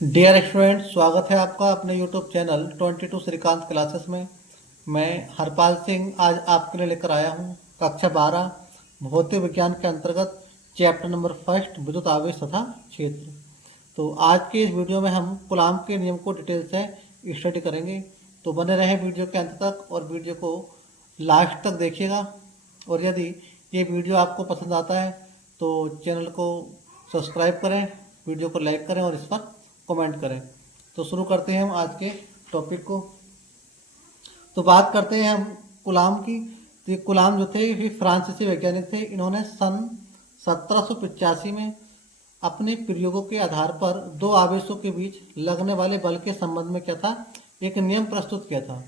Dear student, स्वागत है आपका अपने यूट्यूब चैनल 22 श्रीकांत क्लासेस में। मैं हरपाल सिंह आज आपके लिए लेकर आया हूँ कक्षा 12 भौतिक विज्ञान के अंतर्गत चैप्टर नंबर फर्स्ट विद्युत आवेश तथा क्षेत्र। तो आज के इस वीडियो में हम कूलाम के नियम को डिटेल से स्टडी करेंगे। तो बने रहें वीडियो के अंत तक और वीडियो को लास्ट तक देखिएगा। और यदि ये वीडियो आपको पसंद आता है तो चैनल को सब्सक्राइब करें, वीडियो को लाइक करें और इस पर कमेंट करें। तो शुरू करते हैं हम आज के टॉपिक को। तो बात करते हैं हम कूलाम की। तो ये कूलाम जो थे ये फ्रांसीसी वैज्ञानिक थे। इन्होंने सन 1785 में अपने प्रयोगों के आधार पर दो आवेशों के बीच लगने वाले बल के संबंध में क्या था, एक नियम प्रस्तुत किया था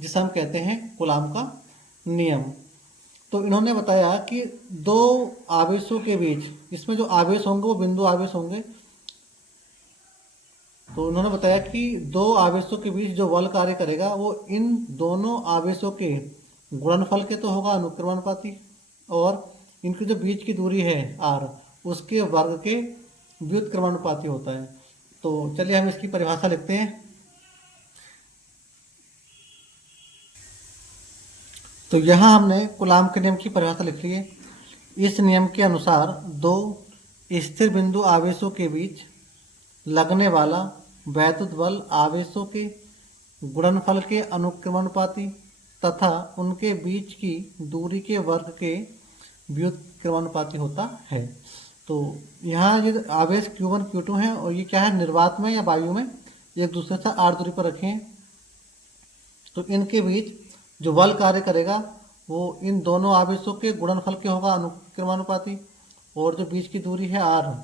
जिसे हम कहते हैं कूलाम का नियम। तो इन्होंने बताया कि दो आवेशों के बीच, इसमें जो आवेश होंगे वो बिंदु आवेश होंगे। तो उन्होंने बताया कि दो आवेशों के बीच जो बल कार्य करेगा वो इन दोनों आवेशों के गुणनफल के तो होगा अनुक्रमणपाती, और इनकी जो बीच की दूरी है r उसके वर्ग के व्युत्क्रमणपाती होता है। तो चलिए हम इसकी परिभाषा लिखते हैं। तो यहाँ हमने कूलाम के नियम की परिभाषा लिख ली है। इस नियम के अनुसार दो स्थिर बिंदु आवेशों के बीच लगने वाला वैद्युत बल आवेशों के गुणनफल के अनुक्रमणपाती तथा उनके बीच की दूरी के वर्ग के व्युत्क्रमणपाती होता है। तो यहाँ ये आवेश Q1 Q2 है और ये क्या है, निर्वात में या वायु में एक दूसरे से r दूरी पर रखे हैं। तो इनके बीच जो बल कार्य करेगा वो इन दोनों आवेशों के गुणनफल के होगा अनुक्रमानुपाती, और जो बीच की दूरी है r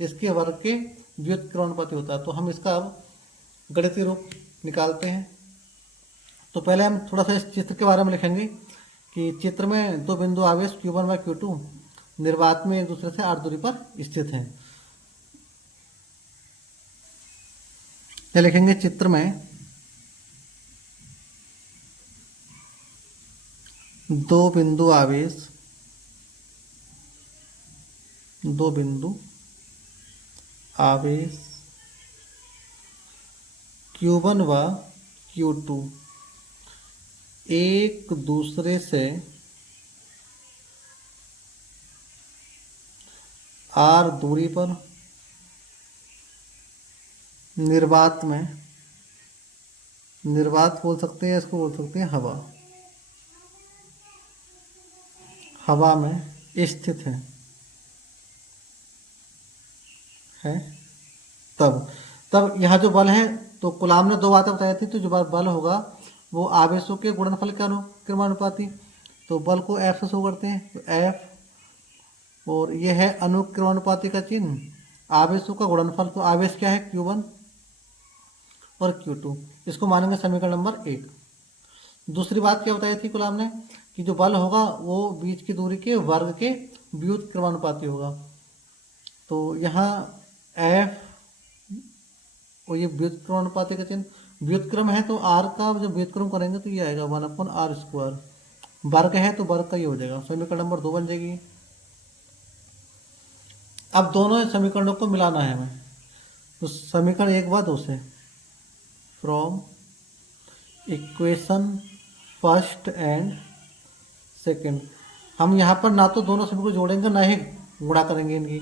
इसके वर्ग के व्युत्क्रमणपाती होता है। तो हम इसका अब गणितीय रूप निकालते हैं। तो पहले हम थोड़ा सा इस चित्र के बारे में लिखेंगे कि चित्र में दो बिंदु आवेश Q1 व Q2 निर्वात में एक दूसरे से r दूरी पर स्थित हैं। क्या लिखेंगे, चित्र में दो बिंदु आवेश Q1 व Q2 एक दूसरे से r दूरी पर निर्वात बोल सकते हैं, इसको बोल सकते हैं हवा में स्थित है। तब यहाँ जो बल है, तो कूलाम ने दो बातें बताई थी। तो जो बल होगा वो आवेशों के गुणनफल के अनुक्रमानुपाती। तो बल को F से शो करते हैं, तो F, और ये है अनुक्रमानुपाती का चिन्ह, आवेशों का गुणनफल। तो आवेश क्या है, Q1 और Q2। इसको मानेंगे समीकरण नंबर 1। दूसरी बात क्या बताई थी कूलाम ने, कि जो बल होगा वो बीच की दूरी के वर्ग के व्युत्क्रमानुपाती होगा। तो यहाँ F और ये व्युत्क्रमानुपाती का चिन्ह, व्युत्क्रम है तो r का जब व्युत्क्रम करेंगे तो ये आएगा 1/r²। वर्ग है तो वर्ग का ये हो जाएगा, समीकरण नंबर 2 बन जाएगी। अब दोनों समीकरणों को मिलाना है हमें। तो समीकरण 1 व 2 से, from equation first and second, हम यहाँ पर ना तो दोनों समीकरण जोड़ेंगे ना ही गुणा करेंगे इनकी,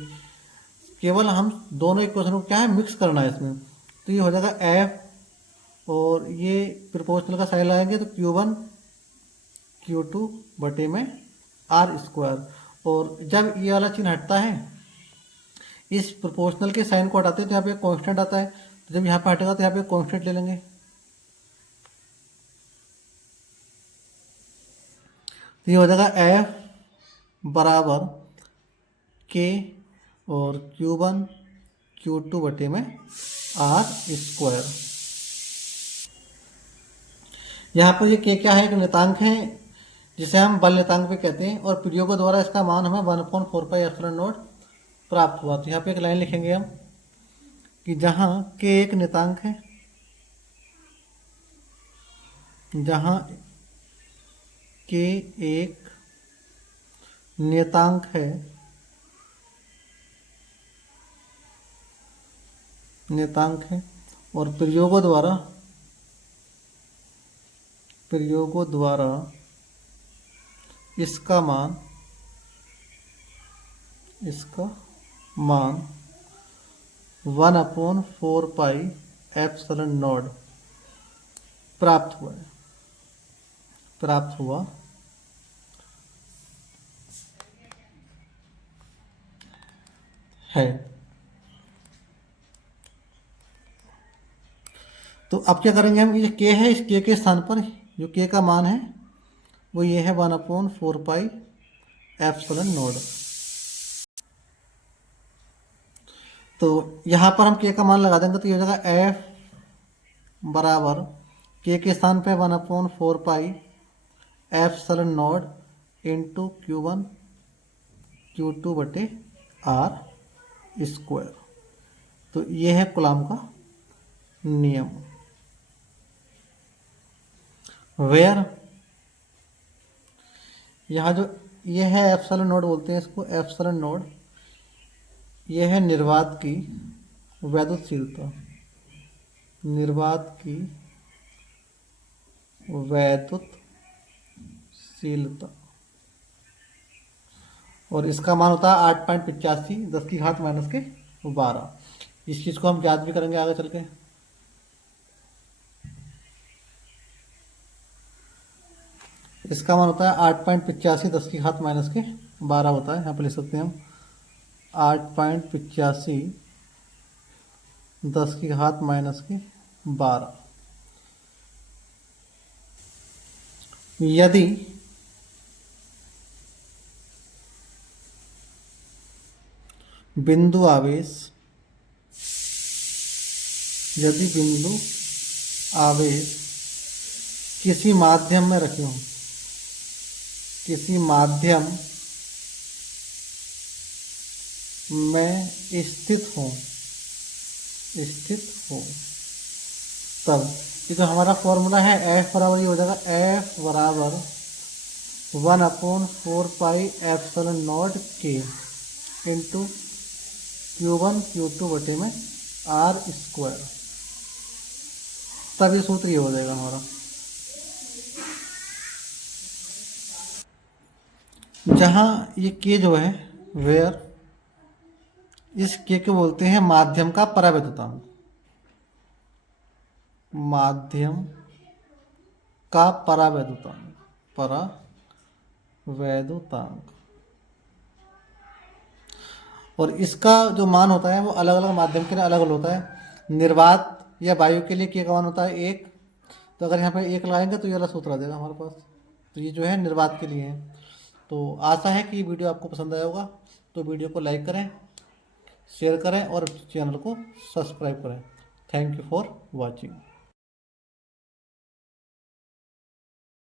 केवल हम दोनों इक्वेशन को क्या है, मिक्स करना है इसमें। तो ये हो जाएगा F, और ये प्रोपोर्शनल का साइन लगाएंगे तो Q1 Q2 बटे में r²। और जब ये वाला चिन्ह हटता है, इस प्रोपोर्शनल के साइन को हटाते हैं तो यहाँ पे कांस्टेंट आता है। तो जब यहाँ पे हटेगा तो यहाँ पे कांस्टेंट ले लेंगे। तो ये हो जाएगा F बराबर K और Q1 Q2 बटे में r²। यहाँ पर ये K क्या है, एक नियतांक है जिसे हम बल नियतांक भी कहते हैं, और प्रयोगों द्वारा इसका मान हमें 1/4πε0 प्राप्त हुआ। तो यहाँ पे एक लाइन लिखेंगे हम कि जहाँ K एक नियतांक है, जहाँ K एक नियतांक है नियतांक है। और प्रयोगों द्वारा इसका मान 1/4πε0 प्राप्त हुआ है। तो अब क्या करेंगे हम, ये k है, इस k के स्थान पर जो k का मान है वो ये है 1/4πε0। तो यहाँ पर हम k का मान लगा देंगे तो ये हो जाएगा f बराबर k के स्थान पे 1/4πε0 इंटू Q1 Q2 बटे R स्क्वायर। तो ये है कूलम्ब का नियम। वेयर यहाँ जो ये है एप्सिलॉन नोड बोलते हैं इसको, एप्सिलॉन नोड ये है निर्वात की वैद्युतशीलता, और इसका मान होता है 8.85 10⁻⁻12। इस चीज़ को हम ज्ञात भी करेंगे आगे चल के। इसका मान होता है 8.85 10⁻12 होता है। यहाँ पर लिख सकते हैं हम 8.85 10⁻12। यदि बिंदु आवेश किसी माध्यम में रखे हों, किसी माध्यम में स्थित हो, तब ये तो हमारा फॉर्मूला है F बराबर ये हो जाएगा, F बराबर 1/4πε0 k इंटू Q1 Q2 बटे में R स्क्वायर। तब ये सूत्र ये हो जाएगा हमारा। जहाँ ये k जो है वेयर, इस k को बोलते हैं माध्यम का परावैद्युतांक, माध्यम का परावैद्युतांक। और इसका जो मान होता है वो अलग अलग माध्यम के लिए अलग अलग होता है। निर्वात या वायु के लिए k का मान होता है 1, तो अगर यहाँ पे 1 लगाएंगे तो ये वाला सूत्र आ जाएगा हमारे पास। तो ये जो है निर्वात के लिए है। तो आशा है कि ये वीडियो आपको पसंद आया होगा। तो वीडियो को लाइक करें, शेयर करें और चैनल को सब्सक्राइब करें। Thank you for watching.